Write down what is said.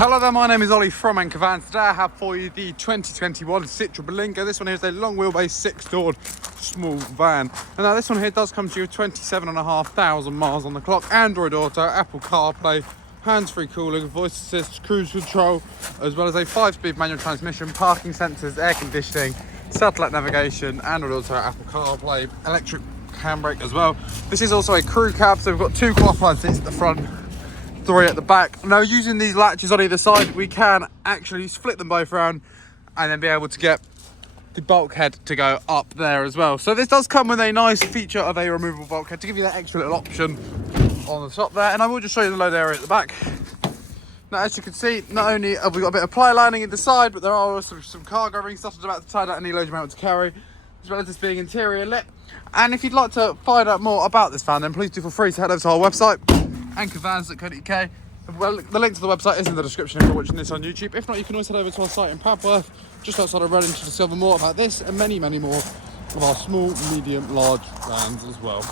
Hello there, my name is Ollie from MJK Vans. Today I have for you the 2021 Citroen Berlingo. This one here is a long wheelbase 6-doored small van. And now this one here does come to you with 27,500 miles on the clock, Android Auto, Apple CarPlay, hands-free cooling, voice assist, cruise control, as well as a 5-speed manual transmission, parking sensors, air conditioning, satellite navigation, Android Auto, Apple CarPlay, electric handbrake as well. This is also a crew cab, so we've got 2 qualified seats at the front, 3 at the back. Now, using these latches on either side, we can actually split them both around and then be able to get the bulkhead to go up there as well. So this does come with a nice feature of a removable bulkhead to give you that extra little option on the top there. And I will just show you the load area at the back. Now, as you can see, not only have we got a bit of ply lining in the side, but there are also some cargo ring stuff that's about to tie down any load you might want to carry, as well as this being interior lit. And if you'd like to find out more about this van, then please do feel free to head over to our website, MJKvans.co.uk. Well, the link to the website is in the description if you're watching this on YouTube. If not, you can always head over to our site in Padworth, just outside of Reading, to discover more about this and many, many more of our small, medium, large vans as well.